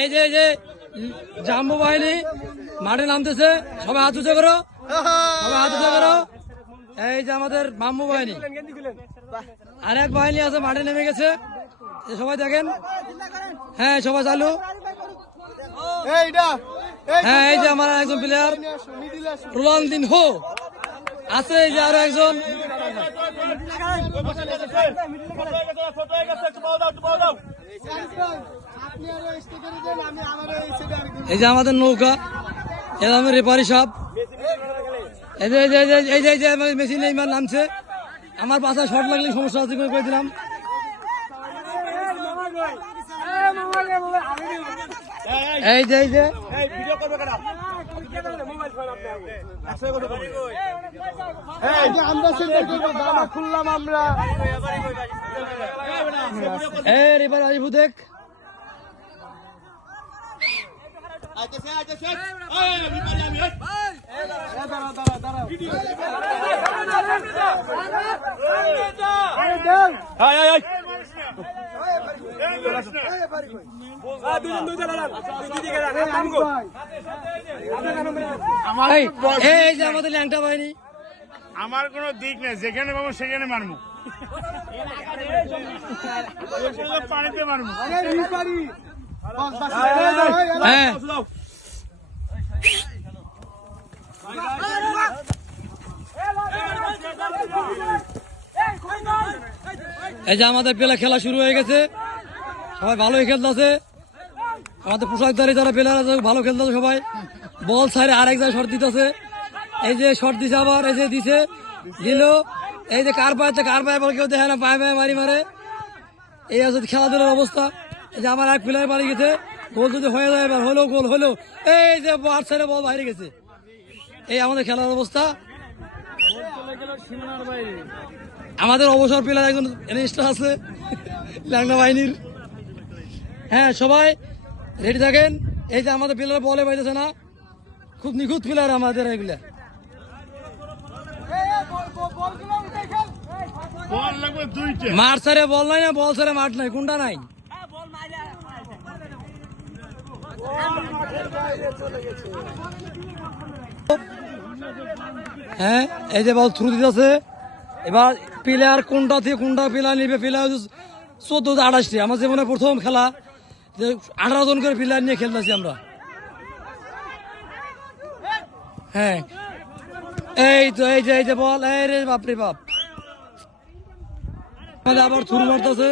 এই যে জাম্বো বাহিনী মাঠে নামতেছে, সবাই হাত উঁচু করো, সবাই হাত উঁচু করো। এই যে আমাদের মাম্মু বাহিনী, আর এক বাহিনী আছে মাঠে নেমে গেছে, সবাই দেখেন। হ্যাঁ সবাই চালু। হ্যাঁ এই যে আমার একজন প্লেয়ার রোনালদিন হো আছে, এই যে আরো একজন। এই যে আমাদের নৌকা, এই যে আমার রেপারি সাহেব, এই যে এই যে মেশিন এইবার নামছে। আমার পাশায় শর্ট লাগলে সমস্যা আছে করে দিলাম। এই যে খুললাম আমরা। এবার আসবো দেখ। এই যে আমাদের ল্যাংটা বাহিনী, আমার কোনো দিক নেই, যেখানে পাবো সেখানে মারবো, পানিতে মারবো। হ্যাঁ এই যে আমাদের পেলা খেলা শুরু হয়ে গেছে, সবাই ভালোই খেলতেছে। আমাদের পোশাকধারী যারা প্লেয়ার আছে ভালো খেলতেছে সবাই। বল সাইডে আরেক জায়গায় শর্ট দিতেছে, এই যে শর্ট দিছে, আবার এই যে দিছে দিল। এই যে কার পায়ে বল কেউ দেখে না, পায়ে মারি মারে। এই আছে খেলাধুলার অবস্থা। এই যে আমার এক প্লেয়ার বাড়ি গেছে, গোল যদি হয়ে যায় এবার, হলো গোল হলো। এই যে আট সাইডে বল বাইরে গেছে। এই আমাদের খেলার অবস্থা। আমাদের অবসর প্লেয়ার একজন স্টার আছে ল্যাংটা বাহিনীর। হ্যাঁ সবাই রেডি থাকেন। এই যে আমাদের প্লেয়ার বলে পাইতেছে না, খুব নিখুঁত প্লেয়ার আমাদের এগুলা। মাঠ সারে বল নাই না, বল সারে মাঠ নাই, কোনটা নাই। হ্যাঁ এই যে বল থ্রু দিতেছে। এবার প্লেয়ার কোনটা থেকে কোনটা প্লেয়ার নিবে, প্লেয়ার 14-28টি। আমার জীবনে প্রথম খেলা, যে 18 জন করে প্লেয়ার নিয়ে খেলতেছি আমরা। হ্যাঁ এই তো এই যে বল, এই রে বাপরে বাপ, আবার থ্রু মারতেছে।